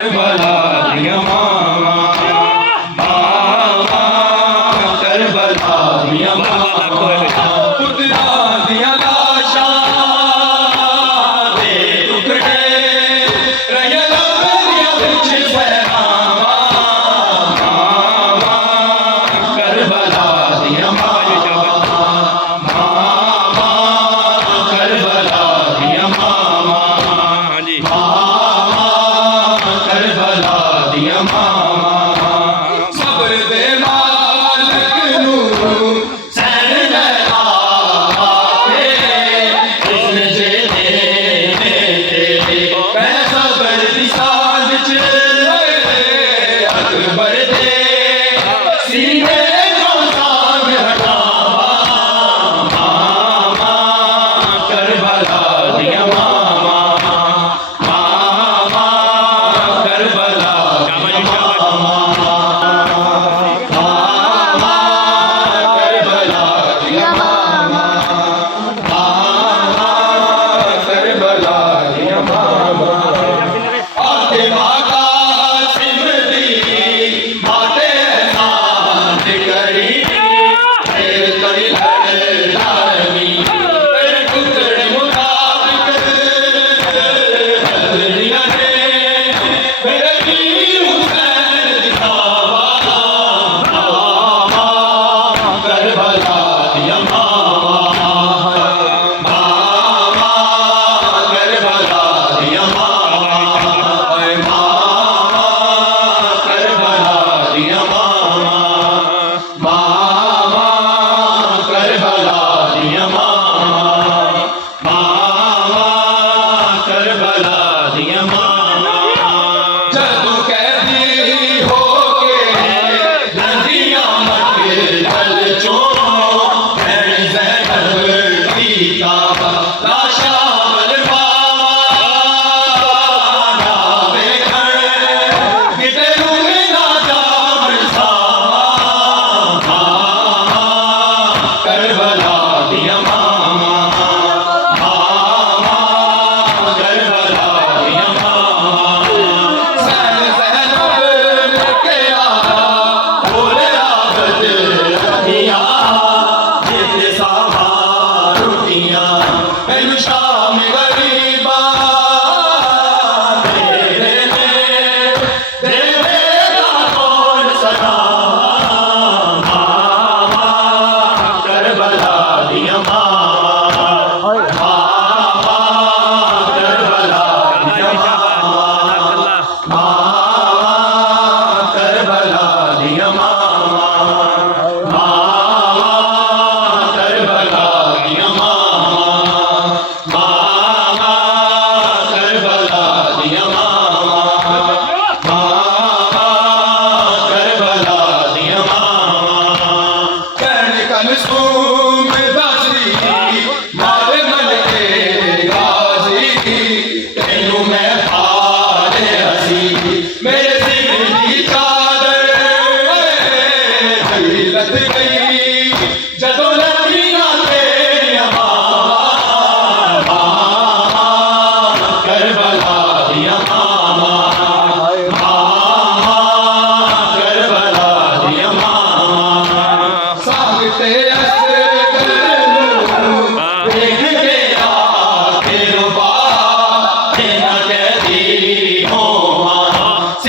Karbala दिया मामा मामा Karbala दिया मामा पुत्रा दिया लाशा दे टुकड़े रयला मेरिया बिच पैरामा मामा करबला दिया मामा मामा करबला दिया मामा ਹਾਂਜੀ करबला दिया मामा सब्र दे मालिक नू सैन लगा के उसने जे दे मैं सब्र दी सांझ च अकबर दे सीने जो सांग हटावा मामा करबला दिया मामा मामा करबला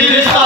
Serious